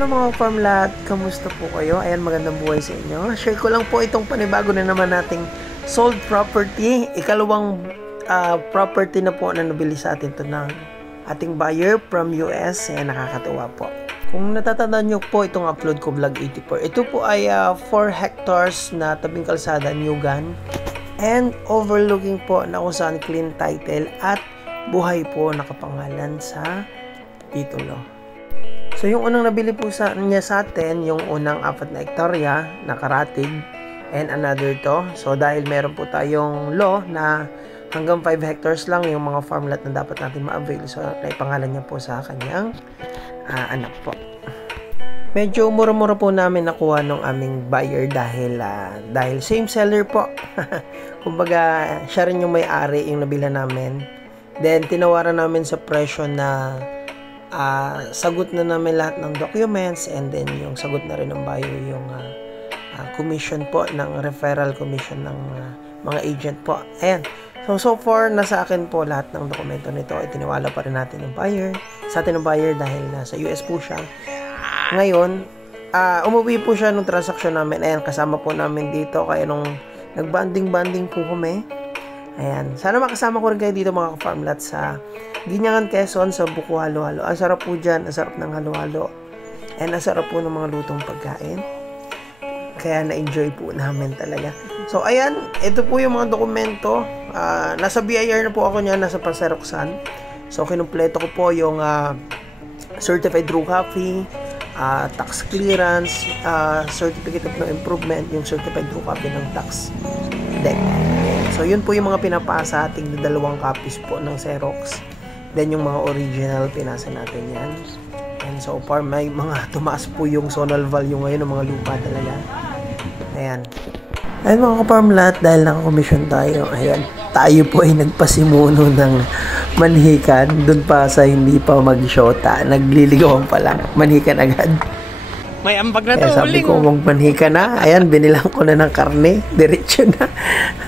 Hello mga farmlat, kamusta po kayo? Ayan, magandang buhay sa inyo. Share ko lang po itong panibago na naman nating sold property. Ikalawang property na po na nabili sa atin to ng ating buyer from US. Ayan, nakakatuwa po. Kung natatandaan nyo po itong upload ko vlog 84, ito po ay 4 hectares na tabing kalsada, Newgan. And overlooking po na kung saan clean title at buhay po nakapangalan sa titulo. So yung unang nabili po niya sa atin, yung unang 4 na hektarya na Karatig and another to. So dahil meron po tayong law na hanggang 5 hectares lang yung mga farmland na dapat natin ma-avail. So naipangalan niya po sa kanyang anak po. Medyo mura-mura po namin nakuha ng aming buyer dahil same seller po. Kumbaga siya rin yung may-ari yung nabila namin. Then tinawaran namin sa presyo na sagot na namin lahat ng documents, and then yung sagot na rin ng buyer yung commission po ng referral commission ng mga agent po. Ayan. So far nasa akin po lahat ng dokumento nito. Itiniwala pa rin natin ng buyer sa atin ng buyer dahil nasa US po siya. Ngayon umuwi po siya nung transaction namin. Ayan, kasama po namin dito kaya nung nagbanding-banding po kami. Ayan, sana makasama ko rin kayo dito mga farmlat sa Ginyangan, Quezon, sa Buko Halo-Halo. Ang sarap po dyan, ang sarap ng halo-halo. And ang sarap po ng mga lutong pagkain. Kaya na-enjoy po namin talaga. So, ayan, ito po yung mga dokumento. Nasa BIR na po ako niya, nasa Paseroksan. So, kinumpleto ko po yung certified true copy, tax clearance, certificate of no improvement, yung certified true copy ng tax deck. So, yun po yung mga pinapasa ating 2 copies po ng Xerox. Then, yung mga original, pinasa natin yan. And so far, may mga tumaas po yung zonal value ngayon ng mga lupa talaga. Ayan. Ayan mga ka-farmlat, dahil nakakomisyon tayo, ayan, tayo po ay nagpasimuno ng manhikan. Doon pa sa hindi pa mag-shota, nagliligawan pa lang, manhikan agad. May ambag na to. Sabi ko, magmanhika na. Ayan, binilang ko na ng karne. Diretso na.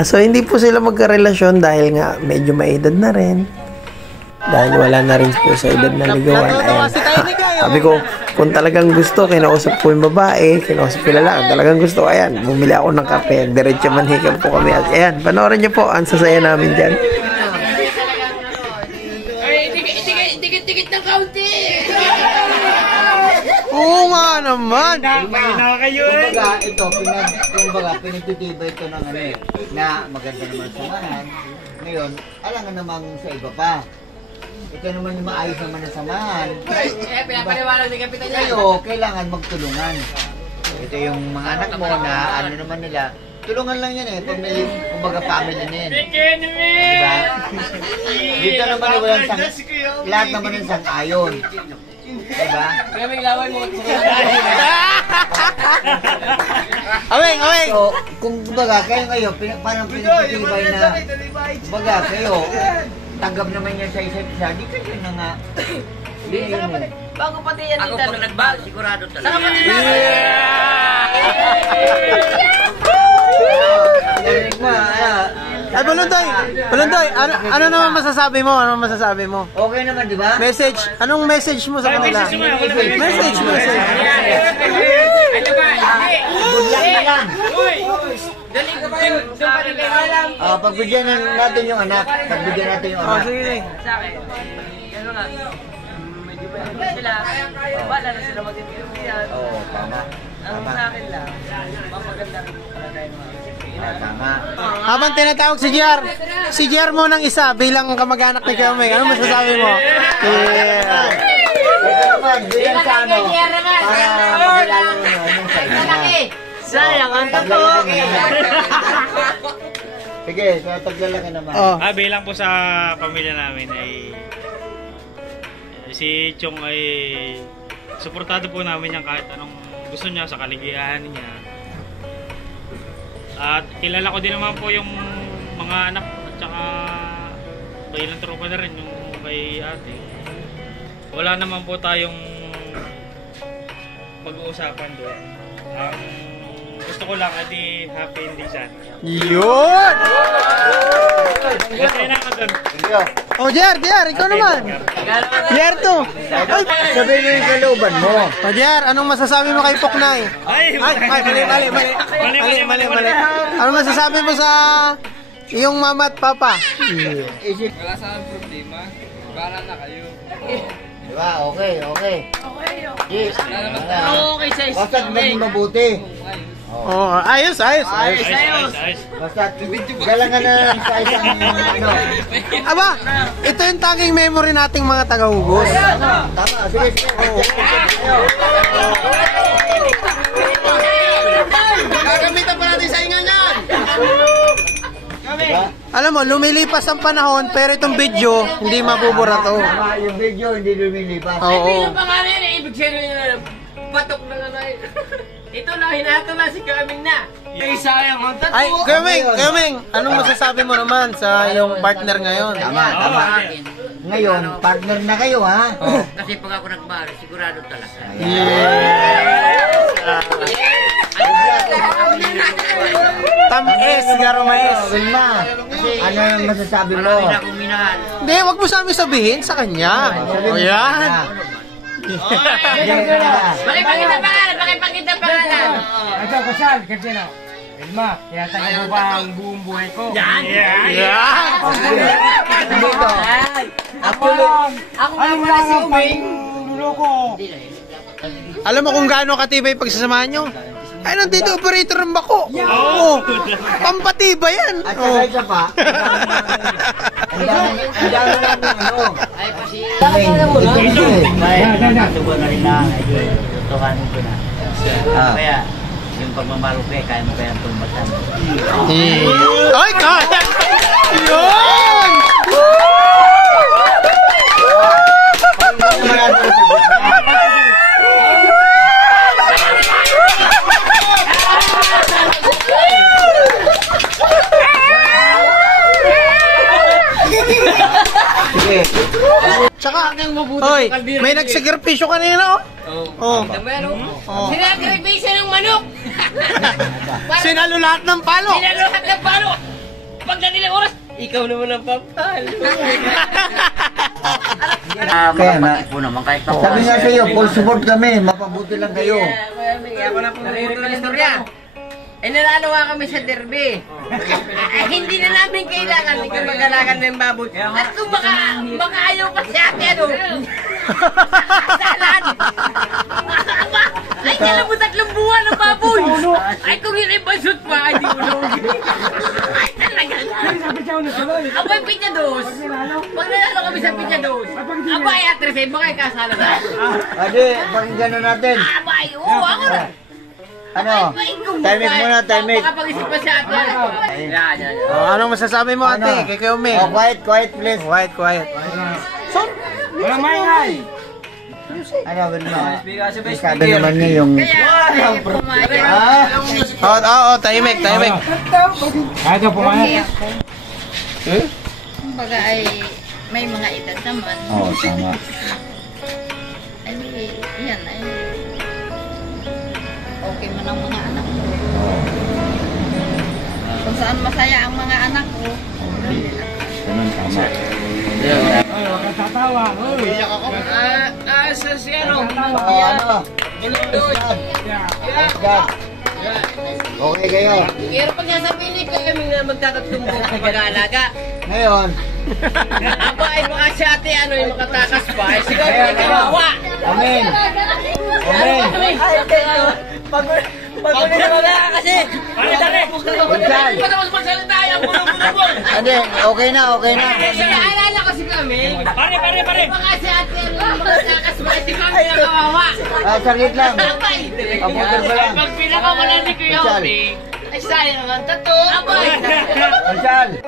So, hindi po sila magkarelasyon dahil nga medyo may edad na rin. Dahil wala na rin po sa edad na ligawan. Ayan. Sabi ko, kung talagang gusto, kinausap ko yung babae, kinausap ko lalaki, talagang gusto, ayan, bumili ako ng karne. Diretso manhikan po kami. Ayan, panoorin niyo po. Ang sasaya namin dyan. Dikit-dikit ng kaunti! Oo nga naman. Kumbaga, ito, pinagtitibay ito ng ano na maganda naman samahan. Ngayon, alangan namang sa iba pa. Ito naman yung maayos naman na samahan. Pinapaliwanag ni Kapitan niya. Kayo, kailangan magtulungan. Ito yung mga anak mo na ano naman nila. Tulungan lang yan pamilya, kumbaga family na yan. Diba? Dito naman walang lahat naman ng sang-ayon. Diba? Kaya may lawan mo. Aweng! So, kung kumbaga, kayo, parang pinagtitibay na, kumbaga, kayo, tanggap naman yan sa isa't isa, di kayo na nga. Bago pati yan dito. Ako pag nagbal, sigurado talaga. Balundoy, ano naman masasabi mo? Ano masasabi mo? Okay naman, di ba? Message, anong message mo sa kanila? Message. Good luck na lang. Galing ka ba yun? Doon pa rin kayo alam. Pagbigyan natin yung anak. Pagbigyan natin yung anak. Sige. Sa akin, ano nga, medyo ba sila, wala na sila mag-interview. Oo, tama. Ang sa akin lang, mapaganda rin pala tayo mga Tama. Habang tinatawag si JR mo ng isa bilang kamag-anak ni Kameng, ano masasabi mo? Yeah. Ito naman, bilang sa ano, para makilala nyo yung sa inyo. sayang ang totoo. Sige, so taglalaki naman. Bilang po sa pamilya namin ay si Chong ay suportado po namin yan kahit anong gusto niya sa kaligayahan niya. At kilala ko din naman po yung mga anak at saka ilang tropa na rin yung kay ate. Wala naman po tayong pag-uusapan doon. Gusto ko lang at happy ending sana. Yun! Kasi na ako dun. Thank you. Oh, Jer, ikaw naman. Jer to. Sabihin mo yung kalooban mo. Oh, Jer, anong masasabi mo kay Poknay? Mali. Ano masasabi mo sa iyong mama at papa? Wala sa problema. Para na kayo. Diba? Okay. Yes. Okay sa Basta maging mabuti. Oh, ayos. Ayos. Basta galangan na lang sa isang ano. Aba, ito yung tanging memory nating mga taga-hugos. Tama, sige. Gagamitan pa natin sa ingangan. Diba? Alam mo, lumilipas ang panahon, pero itong video, hindi mabubura to. Tama, yung video hindi lumilipas. Oo. Ang pangalan na ibig sabihin na batok na nga. Ito na, hinato na si Kaming na. Ay, sayang ang tato. Ay, Kaming, anong masasabi mo naman sa iyong partner ngayon? Tama. Ngayon, partner na kayo, ha? Kasi pag ako nagbaro, sigurado talaga. Tamis, garumayes. Wilma, ano ang masasabi mo? Marami na akong minahal. Hindi, wag mo sa amin sabihin sa kanya. O yan. Pakipagkita pangalan. Ito, Kasal, kasi na. Elma, tinatagal mo ba ang buong buhay ko? Yan. Dito. Ako nga wala si Uming. Luloko. Alam mo kung gaano katibay pagsasamahan nyo? Ay, nandito operator ng bako. Oo. Pampatiba yan. At saka isa pa, ang dami namin ano. Ay, kasi... Subo na rin na, tutukanin ko na. Kaya, yung pagmamaro ko kaya mo kaya tumbatan. Ay, kaya! Yun! Sige. Tsaka, hoy, may nagsakripisyo kanina, oh. Oh. Sinakribisa ng manok! Sinalo lahat ng palo. Sinaluhat ng palo! Pagdating ng oras, ikaw naman ang papalo. Kaya na, sabi nga sa'yo, full support kami, mapabuti lang kayo. Ako na po ng istorya. Ay nananawa kami sa derby. Hindi na namin kailangan ikaw mag-alakan ng baboy. At kung baka ayaw pa si ate, ano? Salan! Ay, kailan mo 3 buwan ng baboy! Ay, kung yun ay bansot pa, ay di ulo. Ay, talaga. Abay, pinyados. Pag nanalo kami sa pinyados. Abay, atres, ay baka ikasala na. Adi, pakinggan na natin. Abay, oo, ako na. Ano? Timing muna, timing. Makapag-isip pa si ate. Yan. Oh, anong masasabi mo, ate? Kay Ome. Oh, quiet please. Quiet. Walang maingay. Ano, Wilma? Sabi naman niya yung... Oo, tahimik. Ito, pumayag. Kumbaga ay may mga edad naman. Oo, tama. Ay, yan ay okay man ang mga anak ko. Kung saan masaya ang mga anak ko. Ganun, tama. Tatawa. Sa si ano? Ano? Okay kayo. Pero pag nasabihin ni kami na magtatatlong buwan sa pag-aalaga, Ngayon, aba ay baka si ate ano yung makatakas pa, ay siguro may kawawa. amen. Pag-uli na wala kasi. Huwag Patapos magsalita yung bulong-bulong. Ade, okay na. Naalala kasi kami, Pare. baka si ate ano yung makatakas pa, ay siguro may kawawa. Saglit lang. Abay! Kaputer ba lang? Pag pinakawala ni Kuya Obi, ay sayang naman, tato. Abay! Marshal.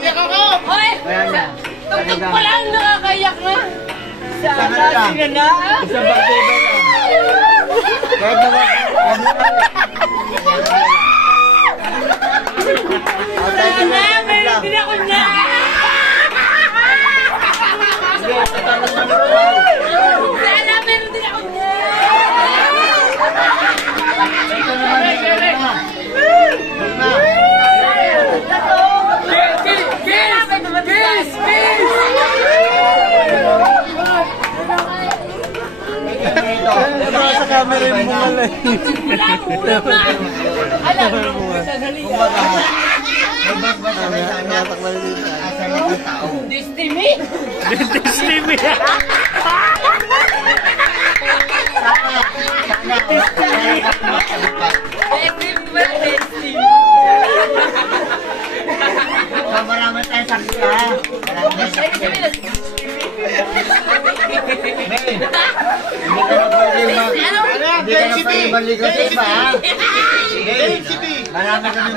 Iyak ako! Hoy! Tugtog pa lang, nakakayak na! Sana lang. Sige na! Isang birthday ba lang? Kahit naman. Sana! Meron din ako niya! Sana! Meron din ako niya! Ito naman. Tato! ito. Sa camera yung bungal eh. Alam mo, sandali. Kumbaga, magbagbat sa may anak. Asa na ang tao. Destiny? Destiny. Marami tayong sakit ha. Marami tayong sakit. May, hindi ka na pwede hindi ka na pwede maligaw sa iba ha. Marami kami